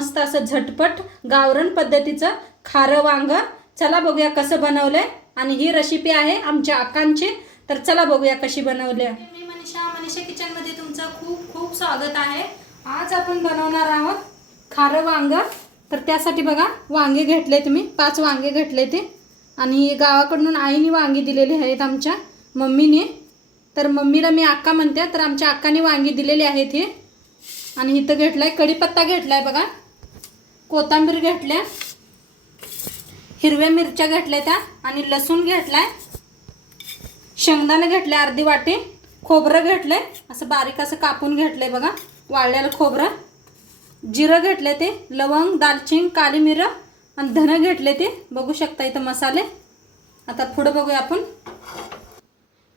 मस्त असं झटपट गावरण पद्धतीचं खारं वांग. चला बघूया कसं बनवलंय. आणि ही रेसिपी आहे आमच्या अक्कांची तर चला बघूया कशी बनवली आहे. मी मनीषा मनीषा किचनमध्ये तुमचं खूप खूप स्वागत आहे. आज आपण बनवणार आहोत खारं वांग. तर त्यासाठी बघा वांगे घेतले तुम्ही पाच वांगे घेतले ते आणि गावाकडून आईने वांगी दिलेली आहेत आमच्या मम्मीने. तर मम्मीला मी अक्का म्हणते तर आमच्या अक्काने वांगी दिलेली आहेत हे. आणि इथं घेतलाय कढीपत्ता घेतलाय बघा. कोथिंबीर घेतल्या हिरव्या मिरच्या घेतल्या त्या आणि लसूण घेतलाय शेंगदाणे घेतले अर्धी वाटी खोबरं घेतलंय असं बारीक असं कापून घेतलंय बघा वाळलेलं खोबरं. जिरं घेतले ते लवंग दालचिंग काली मिरं आणि धनं घेतले ते बघू शकता इथं मसाले. आता पुढं बघूया आपण.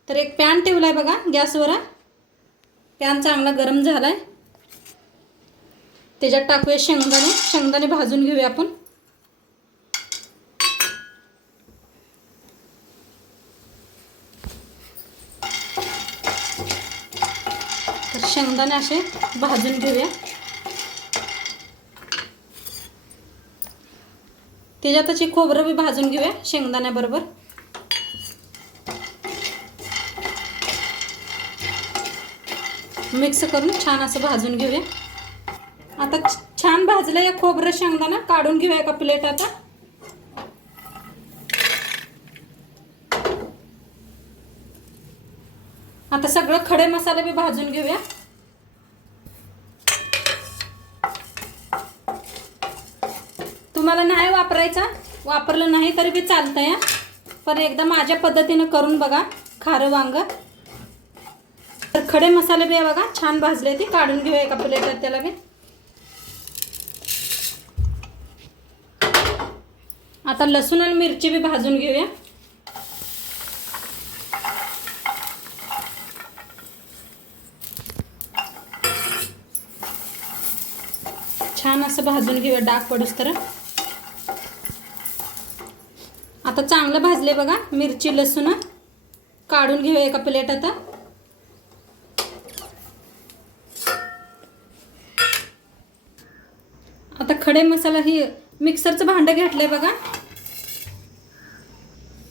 तर एक पॅन ठेवला आहे बघा गॅसवर. पॅन चांगला गरम झालाय. त्याच्यात टाकूया शेंगदाणे. शेंगदाणे भाजून घेऊया आपण. तर शेंगदाणे असे भाजून घेऊया. त्याच्यातच हे खोबरं बी भाजून घेऊया शेंगदाण्याबरोबर. मिक्स करून छान असं भाजून घेऊया. आता छान भाजलं या खोबरं शेंगदाणा काढून घेऊया का प्लेट आता. आता सगळं खडे मसाले बी भाजून घेऊया. तुम्हाला नाही वापरायचा वापरलं नाही तरी बी चालतं या पण एकदा माझ्या पद्धतीनं करून बघा खारं वांग. तर खडे मसाले बी बघा छान भाजले ते काढून घेऊया एका प्लेटात त्याला बी. आता लसूण आणि मिरची बी भाजून घेऊया. छान असं भाजून घेऊया डाग पडूस तर. आता चांगलं भाजले बघा मिरची लसूण काढून घेऊया एका प्लेट आता. आता खडे मसाला ही मिक्सरचं भांडं घेतलंय बघा.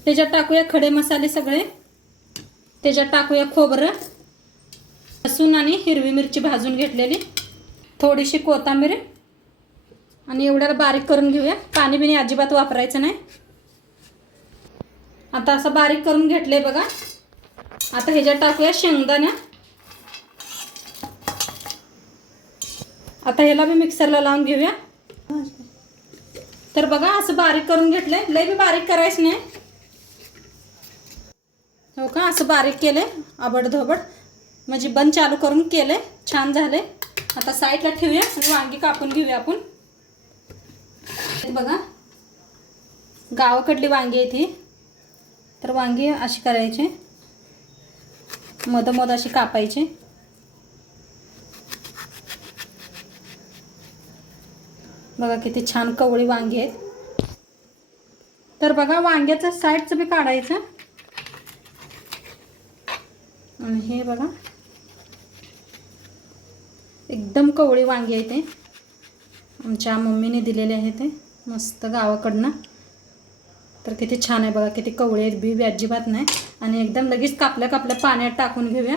त्याच्यात टाकूया खडे मसाले सगळे. त्याच्यात टाकूया खोबरं लसूण आणि हिरवी मिरची भाजून घेतलेली. थोडीशी कोथिंबीर आणि एवढ्याला बारीक करून घेऊया. पाणी बिणी अजिबात वापरायचं नाही. आता असं बारीक करून घेतलंय बघा. आता ह्याच्यात टाकूया शेंगदाण्या आता ह्याला मी मिक्सरला लावून घेऊया. तर बघा असं बारीक करून घेतलंय. लय बी बारीक करायचं नाही. हो का? असं बारीक केलंय आबडधोबड. म्हणजे बंद चालू करून केले छान झाले आता साईडला ठेवूया. आणि वांगी कापून घेऊया आपण. बघा. गावाकडली वांगी आहेत ही. तर वांगी अशी करायची. मधोमध अशी कापायची. बघा किती छान कवळी वांगी आहेत. तर बघा वांग्याचं साईडचं बी काढायचं. आणि हे बघा. एकदम कवळी वांगी आहे ते. आमच्या मम्मीने दिलेले आहे ते. मस्त गावाकडनं. तर किती छान आहे बघा किती कवळी आहेत. बी अजिबात नाही. आणि एकदम लगेच कापल्या कापल्या पाण्यात टाकून घेऊया.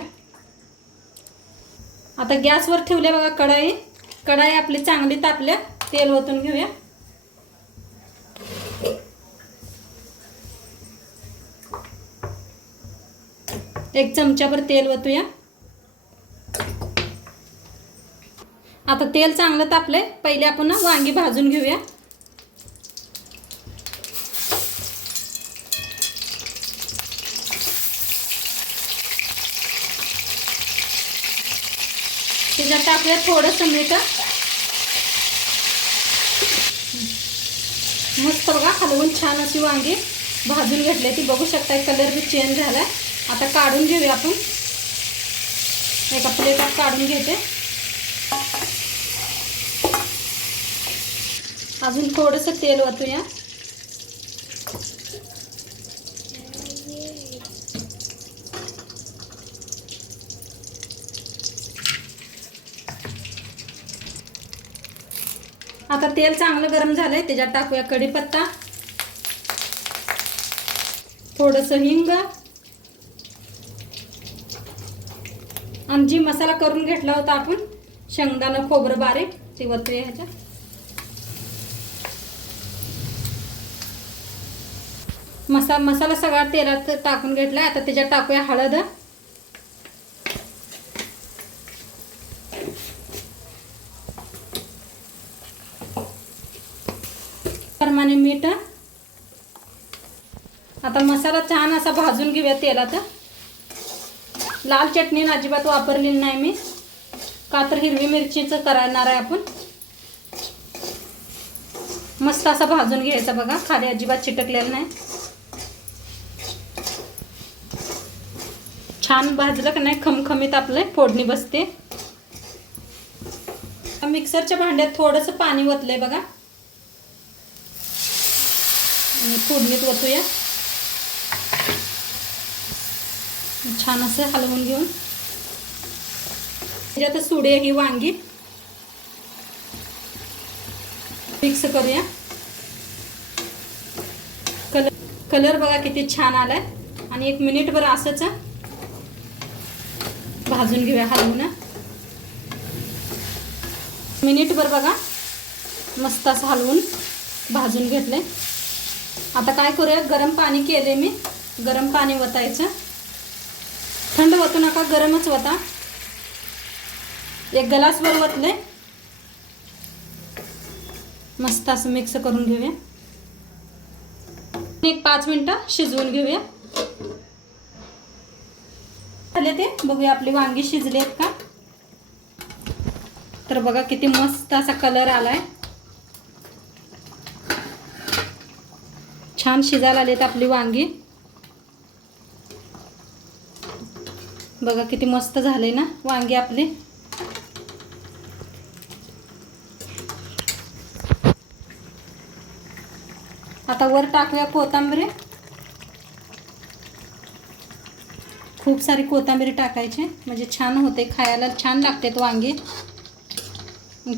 आता गॅसवर ठेवले बघा कढाई. कढाई आपली चांगली तापल्या तेल ओतून घेऊया. एक चमच्याभर तेल ओतूया आता तेल चांगलं तापलंय. पहिले आपण वांगी भाजून घेऊया. त्याच्यात टाकूया थोडंसं मीठ. मस्त बघा हलवून छान अशी वांगी भाजून घेतली ती. बघू शकता कलर बी चेंज झालाय. आता काढून घेऊया आपण. एका प्लेटात काढून घेते. अजून थोडंसं तेल ओतूया. आता तेल चांगलं गरम झालंय त्याच्यात टाकूया कढीपत्ता. थोडंसं हिंग. जी मसाला करून घेतला होता आपण. शेंगदाणा खोबरं बारीक ते वतूया ह्याच्यात मसा मसाला सगळा तेलात टाकून घेतला. आता त्याच्यात टाकूया हळद. प्रमाणे मीठ. आता मसाला छान असा भाजून घेऊया तेलात. लाल चटणी अजिबात वापरलेली नाही मी. का तर हिरवी मिरचीचं करणार आहे आपण. मस्त असा भाजून घ्यायचा बघा. खाली अजिबात चिटकलेलं नाही. छान भाजलं का नाही? खमखमीत आपलं फोडणी बसते. मिक्सरच्या भांड्यात थोडंसं पाणी ओतलंय बघा. फोडणीत ओतूया. छान असं हलवून घेऊन. त्याच्यात सुडे ही वांगी मिक्स करूया. कलर कलर बघा किती छान आलाय. आणि एक मिनिटभर असंच भाजून घेऊया हलवून. मिनिटभर बघा मस्त असं हलवून भाजून घेतले आता काय करूया गरम पाणी केले मी. गरम पाणी वतायचं. थंड गरमच होता. एक ग्लासभर वतले मस्त असं मिक्स करून घेऊया. एक पाच मिनटं शिजवून घेऊया. झाले ते? बघूया आपली वांगी शिजली आहेत का? तर बघा किती मस्त असा कलर आलाय. छान शिजायला आलेत आपली वांगी. बघा किती मस्त झाले ना वांगे आपले. आता वर टाकूया कोथांबरे. खूप सारी कोथांबीर टाकायची म्हणजे छान होते खायला छान लागतात वांगे.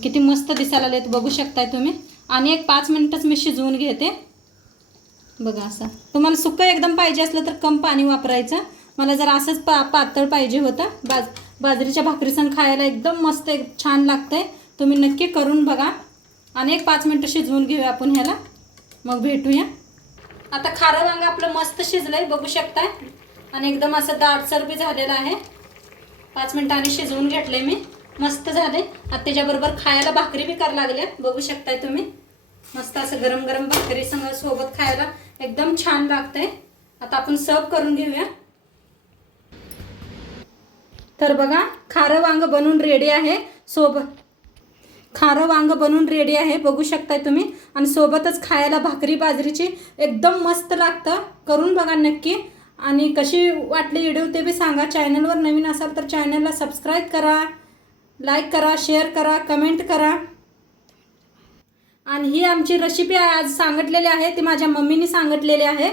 किती मस्त दिसायला आलेत बघू शकताय तुम्ही. आणि एक पाच मिनटंच मी शिजवून घेते. बघा असं. तुम्हाला सुकं एकदम पाहिजे असलं तर कम पाणी वापरायचं. मला जर असंच पा पातळ पाहिजे होतं. बाज बाजरीच्या भाकरीसंग खायला एकदम मस्त एक छान लागतंय. तुम्ही नक्की करून बघा. आणि एक पाच मिनटं शिजवून घेऊया आपण ह्याला. मग भेटूया. आता खारं वांग आपलं मस्त शिजलंय बघू शकताय. आणि एकदम असं दाटसर बी झालेलं आहे. पाच मिनटांनी शिजवून घेतले मी. मस्त झाले आता त्याच्याबरोबर खायला भाकरी बी करायला लागल्या. बघू शकताय तुम्ही. मस्त असं गरम गरम भाकरी संग सोबत खायला एकदम छान लागतंय. आता आपण सर्व करून घेऊया. तर बघा खारं वांग बनून रेडी आहे. सोबत खारं वांग बनून रेडी आहे. बघू शकताय तुम्ही. आणि सोबतच खायला भाकरी बाजरीची एकदम मस्त लागतं. करून बघा नक्की. आणि कशी वाटली व्हिडिओ ते बी सांगा. चॅनलवर नवीन असाल तर चॅनलला सबस्क्राईब करा. लाईक करा शेअर करा कमेंट करा. आणि ही आमची रेसिपी आहे आज सांगितलेली आहे. ती माझ्या मम्मीने सांगितलेली आहे.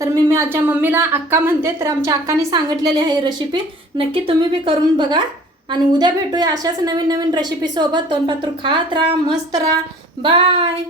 तर मी माझ्या मम्मीला अक्का म्हणते तर आमच्या अक्काने सांगितलेली आहे ही रेसिपी नक्की तुम्ही बी करून बघा. आणि उद्या भेटूया अशाच नवीन नवीन रेसिपीसोबत तोंडपात्र खात राहा मस्त राहा. बाय